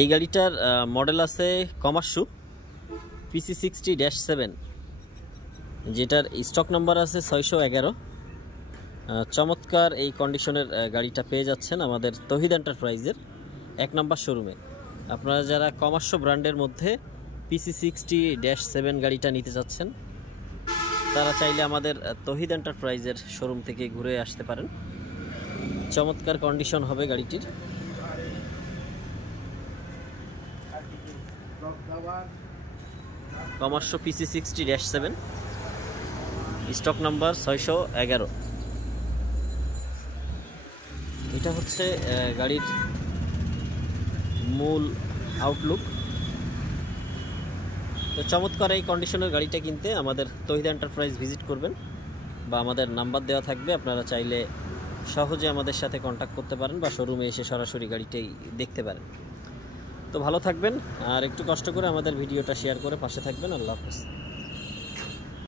এই গাড়িটার মডেল আছে কমার্শু PC60-7, যেটার স্টক নাম্বার আছে 611। চমৎকার এই কন্ডিশনের গাড়িটা পেয়ে যাচ্ছেন আমাদের তৌহিদ এন্টারপ্রাইজের 1 নম্বর শোরুমে। আপনারা যারা কমার্শো ব্র্যান্ডের মধ্যে PC60-7 গাড়িটা নিতে চাচ্ছেন তারা চাইলে আমাদের তৌহিদ এন্টারপ্রাইজের শোরুম থেকে ঘুরে আসতে পারেন। চমৎকার কন্ডিশন হবে গাড়িটির। কমার্শো PC60-7, স্টক নাম্বার 611। এটা হচ্ছে গাড়ির মূল আউটলুক। তো চমৎকার এই কন্ডিশনের গাড়িটা কিনতে আমাদের তৌহিদ এন্টারপ্রাইজ ভিজিট করবেন, বা আমাদের নাম্বার দেওয়া থাকবে, আপনারা চাইলে সহজে আমাদের সাথে কন্ট্যাক্ট করতে পারেন বা শোরুমে এসে সরাসরি গাড়িটাই দেখতে পারেন। তো ভালো থাকবেন, আর একটু কষ্ট করে আমাদের ভিডিওটা শেয়ার করে পাশে থাকবেন। আল্লাহ হাফেজ।